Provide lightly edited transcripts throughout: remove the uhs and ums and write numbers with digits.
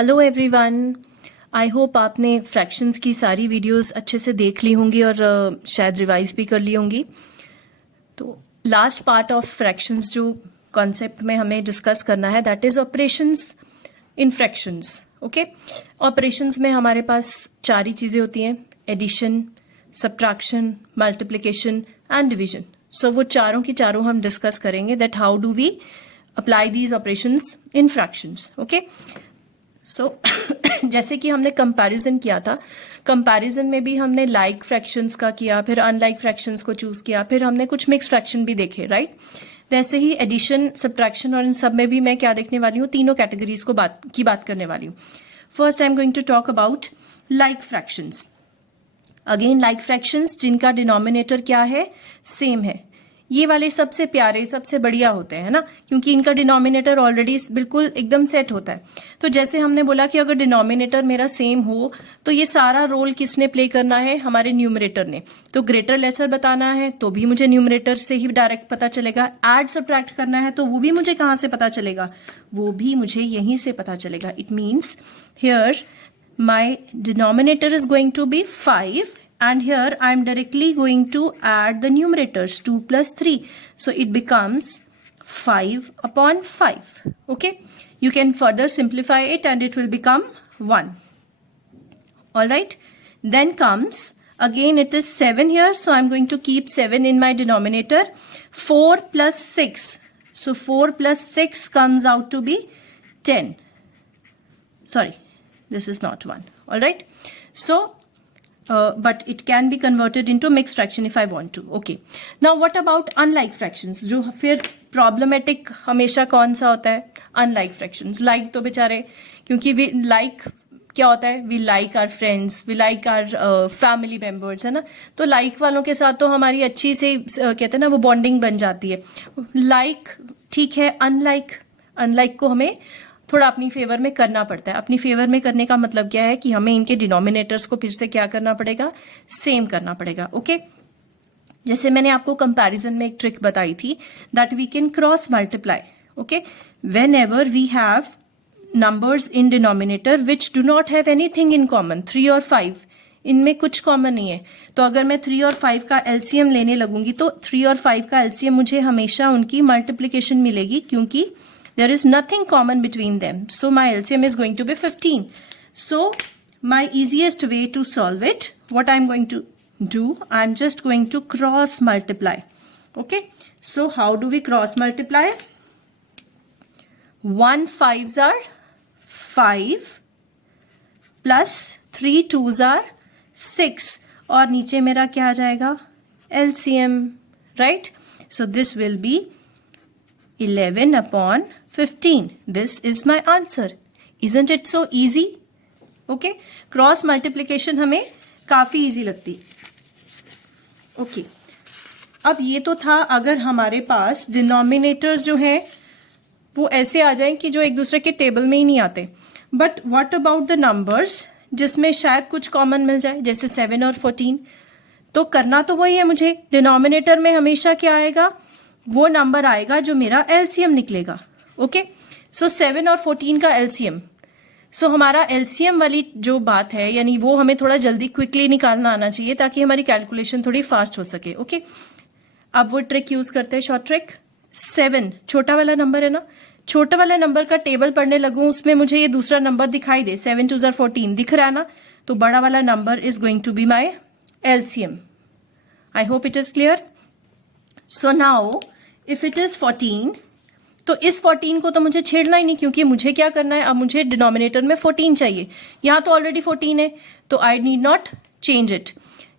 Hello everyone, I hope आपने fractions की सारी वीडियोस अच्छे से देख ली होंगी और शायद रिवाइज भी कर ली होंगी। तो लास्ट पार्ट ऑफ फ्रैक्शंस जो कॉन्सेप्ट में हमें डिस्कस करना है that is operations in fractions. Okay, operations में हमारे पास चार ही चीज़ें होती हैं, addition, subtraction, multiplication and division. So वो चारों की चारों हम डिस्कस करेंगे that how do we apply these operations in fractions. Okay, so जैसे कि हमने कंपैरिजन किया था, कंपैरिजन में भी हमने लाइक फ्रैक्शंस का किया, फिर अनलाइक फ्रैक्शंस को चूज किया, फिर हमने कुछ मिक्स फ्रैक्शन भी देखे, राइट। वैसे ही एडिशन, सब्ट्रैक्शन और इन सब में भी मैं क्या देखने वाली हूँ, तीनों कैटेगरीज को बात करने वाली हूँ। First I am going to talk about like fractions. Again like fractions जिनका डिनोमिनेटर क्या है, सेम है। ये वाले सबसे प्यारे, सबसे बढ़िया होते हैं ना, क्योंकि इनका डिनोमिनेटर ऑलरेडी बिल्कुल एकदम सेट होता है। तो जैसे हमने बोला कि अगर डिनोमिनेटर मेरा सेम हो तो ये सारा रोल किसने प्ले करना है, हमारे न्यूमरेटर ने। तो ग्रेटर लेसर बताना है तो भी मुझे न्यूमरेटर से ही डायरेक्ट पता चलेगा, ऐड सब्ट्रैक्ट करना है तो वो भी मुझे कहाँ से पता चलेगा, वो भी मुझे यहीं से पता चलेगा। It means here my denominator is going to be 5 and here I am directly going to add the numerators 2 plus 3. So it becomes 5 upon 5. Okay. You can further simplify it and it will become 1. Alright. Then comes, again it is 7 here. So I am going to keep 7 in my denominator. 4 plus 6. So 4 plus 6 comes out to be 10. Sorry. This is not 1. All right. So, but it can be converted into mixed fraction if I want to. Okay. Now, what about unlike fractions? जो फिर problematic हमेशा कौन सा होता है? Unlike fractions. Like तो बेचारे, क्योंकि we like क्या होता है? We like our friends, we like our family members, है ना? तो like वालों के साथ तो हमारी अच्छी से कहते हैं ना वो bonding बन जाती है। Like ठीक है, unlike को हमें थोड़ा अपनी फेवर में करना पड़ता है। अपनी फेवर में करने का मतलब क्या है कि हमें इनके डिनोमिनेटर्स को फिर से क्या करना पड़ेगा, सेम करना पड़ेगा। ओके, जैसे मैंने आपको कंपैरिजन में एक ट्रिक बताई थी that we can cross multiply. Okay, whenever we have numbers in denominator which do not have anything in common, 3 और 5 इनमें कुछ कॉमन नहीं है, तो अगर मैं 3 और 5 का एलसीएम लेने लगूंगी तो 3 और 5 का एलसीएम मुझे हमेशा उनकी मल्टीप्लीकेशन मिलेगी, क्योंकि there is nothing common between them. So my LCM is going to be 15. So my easiest way to solve it, what I'm going to do, I'm just going to cross multiply. Okay. So how do we cross multiply? 1 5s are 5 plus 3 2s are 6 और नीचे मेरा क्या आ जाएगा, LCM, right? So this will be 11 upon 15. This is my answer. Isn't it so easy? Okay. Cross multiplication हमें काफी easy लगती। Okay. अब ये तो था अगर हमारे पास डिनोमिनेटर्स जो हैं वो ऐसे आ जाएं कि जो एक दूसरे के टेबल में ही नहीं आते। But what about the numbers जिसमें शायद कुछ कॉमन मिल जाए, जैसे 7 और 14। तो करना तो वही है मुझे, डिनोमिनेटर में हमेशा क्या आएगा, वो नंबर आएगा जो मेरा एलसीएम निकलेगा। ओके, सो 7 और 14 का एलसीएम। सो हमारा एलसीएम वाली जो बात है, यानी वो हमें थोड़ा जल्दी क्विकली निकालना आना चाहिए ताकि हमारी कैलकुलेशन थोड़ी फास्ट हो सके। ओके, अब वो ट्रिक यूज करते हैं, शॉर्ट ट्रिक। 7 छोटा वाला नंबर है ना, छोटा वाला नंबर का टेबल पढ़ने लगूं, उसमें मुझे ये दूसरा नंबर दिखाई दे, 7 2s are 14 दिख रहा है ना, तो बड़ा वाला number is going to be my LCM. I hope it is clear. So now if it is 14, तो इस 14 को तो मुझे छेड़ना ही नहीं, क्योंकि मुझे क्या करना है, अब मुझे डिनोमिनेटर में 14 चाहिए। यहां तो ऑलरेडी 14 है, तो I need not change it.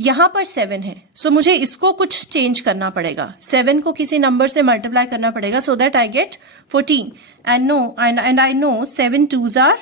यहां पर 7 है, सो मुझे इसको कुछ चेंज करना पड़ेगा, 7 को किसी नंबर से मल्टीप्लाई करना पड़ेगा, so that I get 14 and I know 7 2s are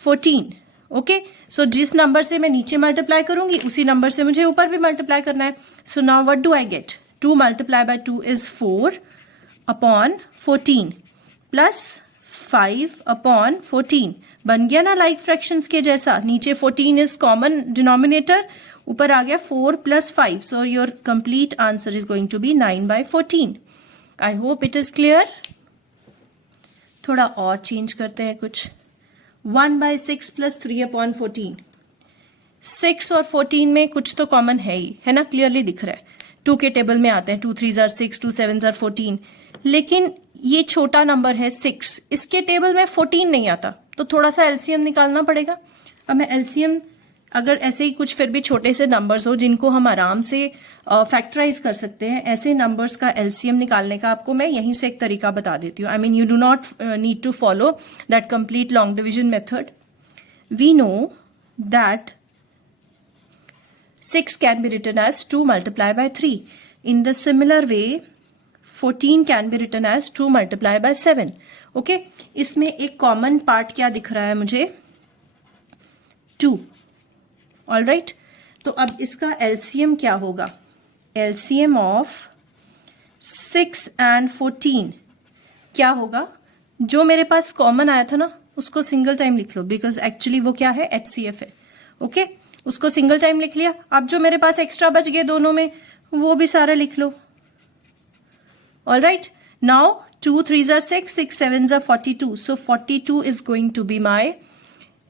14। Okay, so जिस नंबर से मैं नीचे मल्टीप्लाई करूंगी उसी नंबर से मुझे ऊपर भी मल्टीप्लाई करना है। So now what do I get, 2 multiplied by 2 is 4 upon 14 plus 5 upon 14। बन गया ना लाइक फ्रैक्शंस के जैसा, नीचे 14 is common denominator, ऊपर आ गया 4 plus 5, so your complete answer is going to be 9 by 14। I hope it is clear। थोड़ा और चेंज करते हैं कुछ, 1/6 प्लस 3/14। 6 और 14 में कुछ तो कॉमन है ही, है ना, क्लियरली दिख रहा है। 2 के टेबल में आते हैं, 2 3 जार 6, 2 7 जार 14, लेकिन ये छोटा नंबर है 6, इसके टेबल में 14 नहीं आता, तो थोड़ा सा एलसीएम निकालना पड़ेगा। अब मैं एलसीएम, अगर ऐसे ही कुछ फिर भी छोटे से नंबर्स हो जिनको हम आराम से फैक्टराइज कर सकते हैं, ऐसे नंबर्स का एलसीएम निकालने का आपको मैं यहीं से एक तरीका बता देती हूँ। I mean, you do not need to follow that complete long division method. We know that 6 can be written as 2 multiplied by 3. In the similar way, 14 can be written as 2 multiplied by 7. Okay? इसमें एक common part क्या दिख रहा है मुझे? 2. All right? तो अब इसका एलसीएम क्या होगा? एलसीएम ऑफ 6 and 14 क्या होगा? जो मेरे पास कॉमन आया था ना, उसको सिंगल टाइम लिख लो, बिकॉज एक्चुअली वो क्या है? HCF है। ओके? उसको सिंगल टाइम लिख लिया। अब जो मेरे पास एक्स्ट्रा बच गए दोनों में, वो भी सारा लिख लो। ऑल राइट, नाउ 2 3 जार 6, 6 7 जार 42, so 42 is going to be my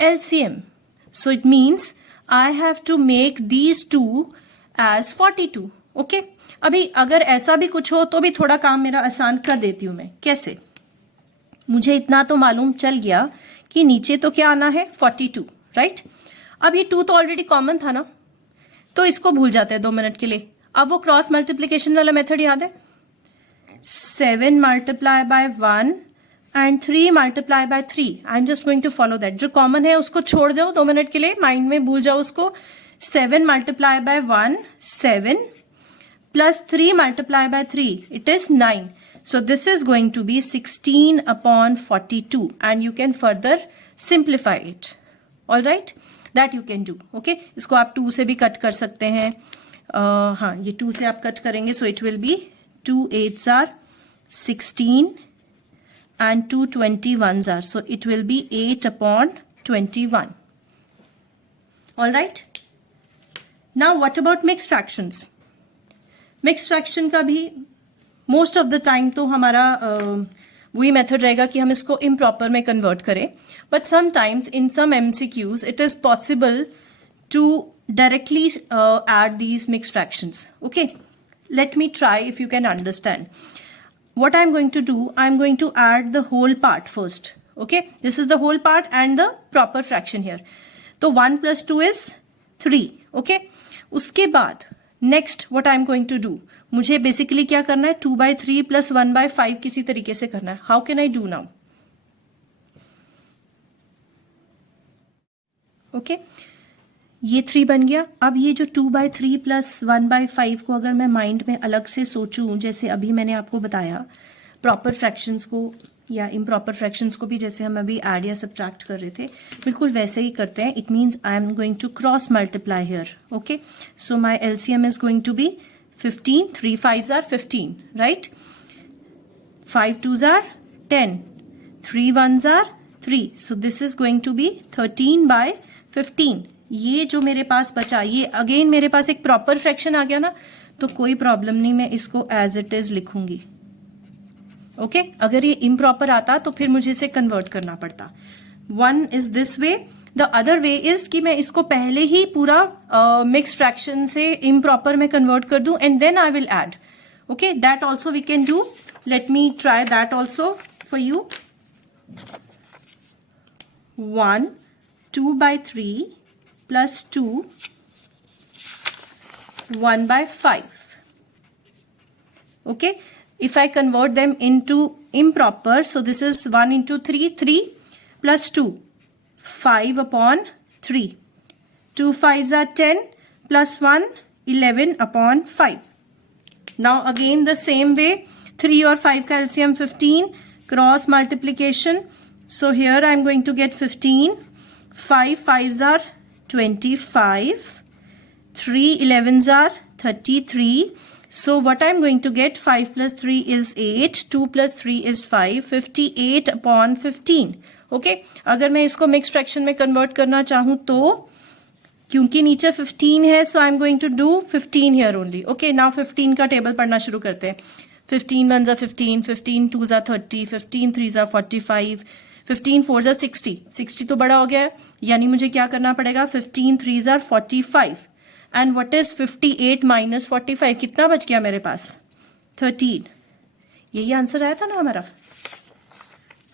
LCM. So it means I have to make these two as 42. Okay, अभी अगर ऐसा भी कुछ हो तो भी थोड़ा काम मेरा आसान कर देती हूं मैं। कैसे? मुझे इतना तो मालूम चल गया कि नीचे तो क्या आना है? 42, राइट? अब ये 2 तो ऑलरेडी कॉमन था ना, तो इसको भूल जाते हैं 2 मिनट के लिए। अब वो क्रॉस मल्टीप्लीकेशन वाला मेथड याद है? 7 multiply by 1 and 3 multiply by 3। I am just going to follow that. जो कॉमन है उसको छोड़ जाओ 2 मिनट के लिए, माइंड में भूल जाओ उसको। 7 multiply by 1 7 plus 3 multiply by 3, it is 9. So this is going to be 16 upon 42 and you can further simplify it. All right? That you can do. Okay? इसको आप 2 से भी कट कर सकते हैं। हाँ, ये 2 से आप कट करेंगे, so it will be 2 8s are 16 and 2 21s are, so it will be 8 upon 21. All right? Now what about mixed fractions? Mixed fraction का भी मोस्ट ऑफ द टाइम तो हमारा वही मेथड रहेगा कि हम इसको इम्प्रॉपर में कन्वर्ट करें, but sometimes in some MCQs it is possible to directly add these mixed fractions. Okay, let me try if you can understand. What I'm going to do, I'm going to add the whole part first. Okay, this is the whole part and the proper fraction here. तो 1 plus 2 is 3. Okay, उसके बाद next what I am going to do, मुझे basically क्या करना है? 2/3 plus 1/5 किसी तरीके से करना है। How can I do now? Okay, ये 3 बन गया। अब ये जो 2/3 प्लस 1/5 को अगर मैं माइंड में अलग से सोचूं, जैसे अभी मैंने आपको बताया प्रॉपर फ्रैक्शंस को या इम्प्रॉपर फ्रैक्शंस को भी जैसे हम अभी ऐड या सब्ट्रैक्ट कर रहे थे, बिल्कुल वैसे ही करते हैं। It means I am going to cross multiply here. Okay, so my LCM is going to be 15. 3 5s are 15, right? 5 2s are 10. 3 1s are 3. So this is going to be 13/15. ये जो मेरे पास बचा, ये अगेन मेरे पास एक proper fraction आ गया ना, तो कोई प्रॉब्लम नहीं, मैं इसको एज इट इज लिखूंगी. ओके, अगर ये इम्प्रॉपर आता तो फिर मुझे इसे कन्वर्ट करना पड़ता. One is this way, the other way is कि मैं इसको पहले ही पूरा मिक्स फ्रैक्शन से इम्प्रॉपर में कन्वर्ट कर दूं and then I will add. Okay, that also we can do. Let me try that also for you. 1 2/3 plus 2 1/5. Okay, if I convert them into improper, so this is 1 into 3, 3 plus 2, 5/3. 2 5s are 10 plus 1, 11/5. Now again the same way, 3 or 5 का LCM 15, cross multiplication. So here I am going to get 15. 5 5s are 25. 3 11s are 33. So what I'm going to get, 5 plus 3 is 8, 2 plus 3 is 5, 58/15. Okay, अगर मैं इसको mix fraction में convert करना चाहूँ तो, क्योंकि नीचे 15 है, so I'm going to do 15 here only. Okay, now 15 का टेबल पढ़ना शुरू करते हैं. 15 1s are 15, 15 2s are 30, 15 3s are 45, 15 4 jar 60, 60 तो बड़ा हो गया है, यानी मुझे क्या करना पड़ेगा, 15 3 jar 45 and what is 58 minus 45, कितना बच गया मेरे पास, 13। यही आंसर आया था ना हमारा,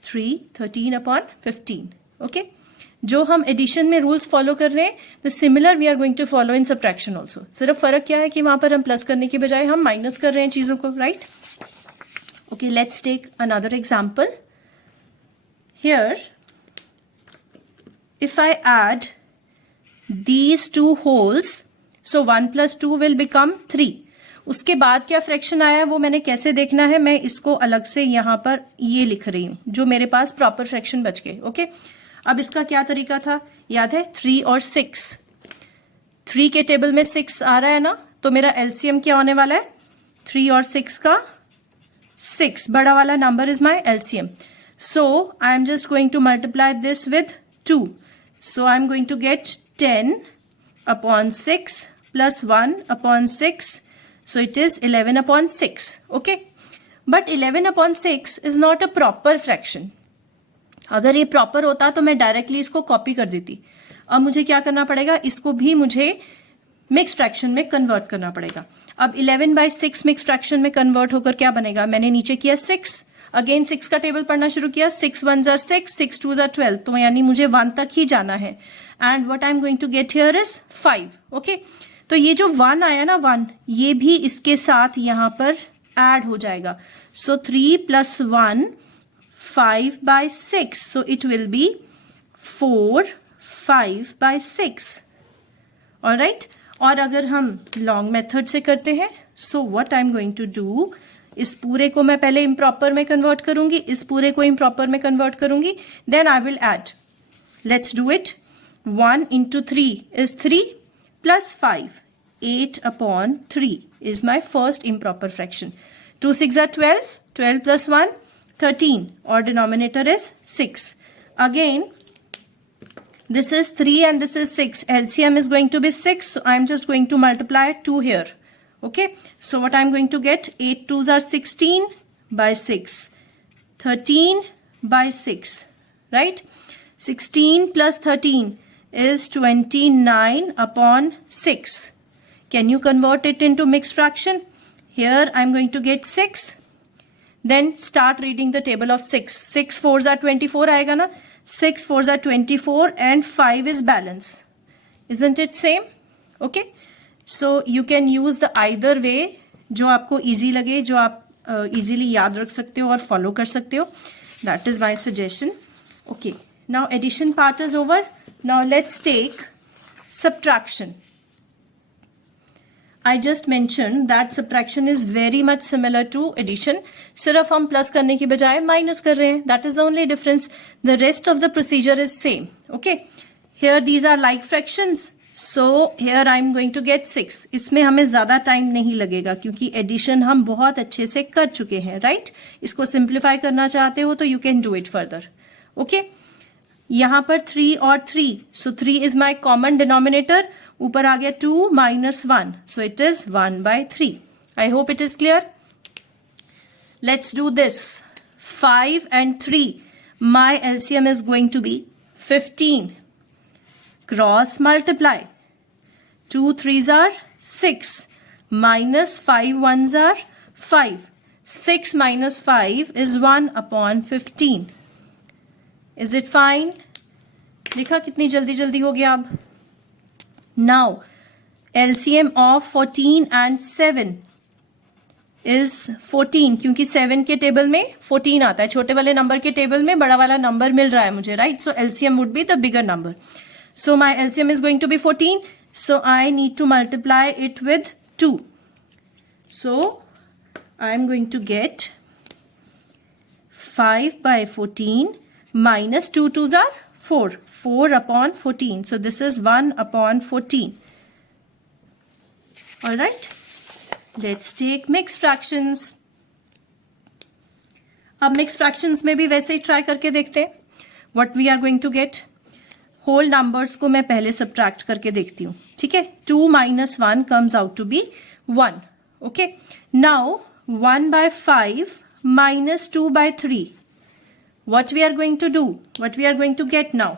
13/15। ओके, जो हम एडिशन में रूल्स फॉलो कर रहे हैं, the similar we are going to follow in subtraction also. सिर्फ फर्क क्या है कि वहां पर हम प्लस करने की बजाय हम माइनस कर रहे हैं चीजों को, right. Okay, let's take another example. Here if I add these two wholes, so 1 plus 2 will become 3। उसके बाद क्या फ्रैक्शन आया है वो मैंने कैसे देखना है, मैं इसको अलग से यहां पर ये लिख रही हूं, जो मेरे पास प्रॉपर फ्रैक्शन बच गए। ओके, अब इसका क्या तरीका था, याद है, 3 और 6। 3 के टेबल में 6 आ रहा है ना, तो मेरा एलसीएम क्या होने वाला है, 3 और 6 का 6, बड़ा वाला number is my LCM. So I am just going to multiply this with 2। So I'm going to get 10/6 plus 1/6. So it is 11/6. Okay. But 11/6 is not a proper fraction. अगर ये प्रॉपर होता तो मैं डायरेक्टली इसको copy कर देती। अब मुझे क्या करना पड़ेगा, इसको भी मुझे मिक्स फ्रैक्शन में कन्वर्ट करना पड़ेगा। अब 11/6 मिक्स फ्रैक्शन में कन्वर्ट होकर क्या बनेगा, मैंने नीचे किया 6, अगेन 6 का टेबल पढ़ना शुरू किया, 6 1 जार 6, 6 2 जार 12, तो यानी मुझे 1 तक ही जाना है। And what I am going to get here is 5। Okay, तो ये जो 1 आया ना, 1, ये भी इसके साथ यहां पर ऐड हो जाएगा। So 3 + 1 5/6, so it will be 4 5/6। Alright, और अगर हम लॉन्ग मेथड से करते हैं, so what I am going to do, इस पूरे को मैं पहले इम्प्रॉपर में कन्वर्ट करूंगी, इस पूरे को इम्प्रॉपर में कन्वर्ट करूंगी, then I will add. Let's do it. 1 × 3 is 3 plus 5, 8/3 is my first improper fraction. 2 6 are 12, 12 plus 1 13, or denominator is 6. Again, this is 3 and this is 6. LCM is going to be 6, so I'm just going to multiply 2 here. Okay, so what I'm going to get, 8 2s are 16/6, 13/6, right? 16 plus 13 is 29/6. Can you convert it into mixed fraction? Here I'm going to get 6. Then start reading the table of 6. 6 4s are 24 आएगा ना, 6 4s are 24 and 5 is balance. Isn't it same? Okay. So you can use the either way, जो आपको easy लगे, जो आप easily याद रख सकते हो और फॉलो कर सकते हो, that is my suggestion. Okay, now addition part is over. Now let's take subtraction. I just mention that subtraction is very much similar to addition, सिर्फ हम प्लस करने की बजाय माइनस कर रहे हैं, that is the only difference. The rest of the procedure is same. Okay, here these are like fractions, so here I am going to get 6। इसमें हमें ज्यादा टाइम नहीं लगेगा क्योंकि एडिशन हम बहुत अच्छे से कर चुके हैं, राइट। इसको सिंप्लीफाई करना चाहते हो तो you can do it further. Okay, यहां पर 3 और 3, so 3 is my common denominator, ऊपर आ गया 2 - 1, so it is 1/3। I hope it is clear. Let's do this. 5 and 3, my LCM is going to be 15. Cross multiply, 2 3s are 6, minus 5 1s are 5. 6 minus 5 is 1/15. Is it fine? देखा कितनी जल्दी जल्दी हो गया अब। Now LCM of 14 and 7 is 14, क्योंकि 7 के table में 14 आता है, छोटे वाले नंबर के टेबल में बड़ा वाला नंबर मिल रहा है मुझे, right. So LCM would be the bigger number. So my LCM is going to be 14. So I need to multiply it with 2. So I'm going to get 5/14 minus 2 2s are 4. 4/14. So this is 1/14. All right. Let's take mixed fractions. अब mixed fractions में भी वैसे ही try करके देखते हैं. What we are going to get? Whole numbers को मैं पहले सब्ट्रैक्ट करके देखती हूँ, ठीक है। 2 - 1 comes out to be 1। Okay, now 1/5 - 2/3, what we are going to do, what we are going to get now,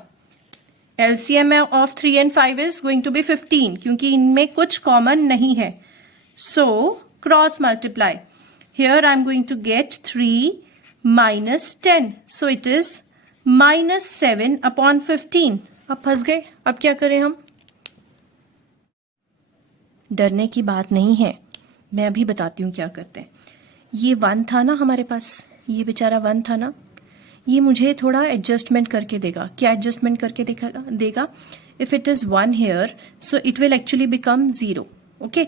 LCM of 3 and 5 is going to be 15 क्योंकि इनमें कुछ common नहीं है. So cross multiply. Here I am going to get 3 minus 10. So it is minus 7 upon 15. अब फंस गए. अब क्या करें हम? डरने की बात नहीं है, मैं अभी बताती हूँ क्या करते हैं. ये 1 था ना हमारे पास, ये बेचारा 1 था ना, ये मुझे थोड़ा एडजस्टमेंट करके देगा. क्या एडजस्टमेंट करके देगा? If it is 1 here, so it will actually become 0. Okay,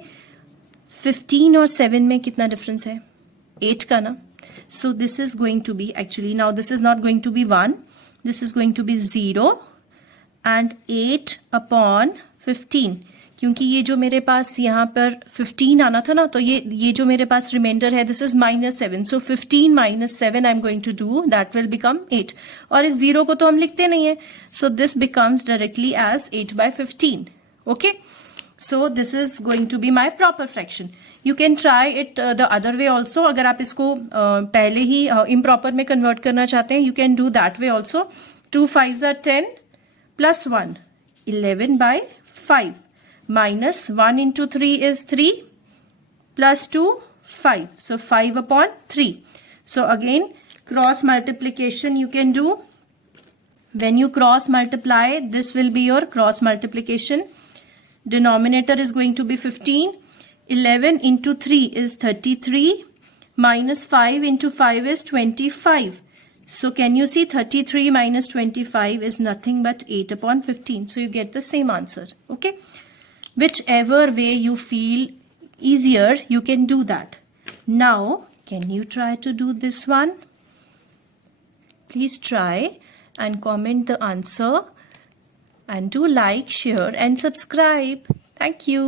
15 और 7 में कितना डिफरेंस है? 8 का ना. So this is going to be actually, now this is not going to be 1, this is going to be 0 and 8 upon 15. क्योंकि ये जो मेरे पास यहाँ पर 15 आना था ना, तो ये जो मेरे पास रिमाइंडर है, this is -7. So 15 - 7 I am going to do, that will become 8. और इस 0 को तो हम लिखते नहीं है, so this becomes directly as 8/15. Okay, so this is going to be my proper fraction. You can try it the other way also. अगर आप इसको पहले ही इम्प्रॉपर में कन्वर्ट करना चाहते हैं, you can do that way also. 2 5s are 10 plus 1, 11/5. Minus 1 into 3 is 3 plus 2, 5. So 5 upon 3. So again, cross multiplication you can do. When you cross multiply, this will be your cross multiplication. Denominator is going to be 15. 11 into 3 is 33. Minus 5 into 5 is 25. So can you see 33 minus 25 is nothing but 8/15. So you get the same answer. Okay. Whichever way you feel easier, you can do that. Now, can you try to do this one? Please try and comment the answer. And do like, share and subscribe. Thank you.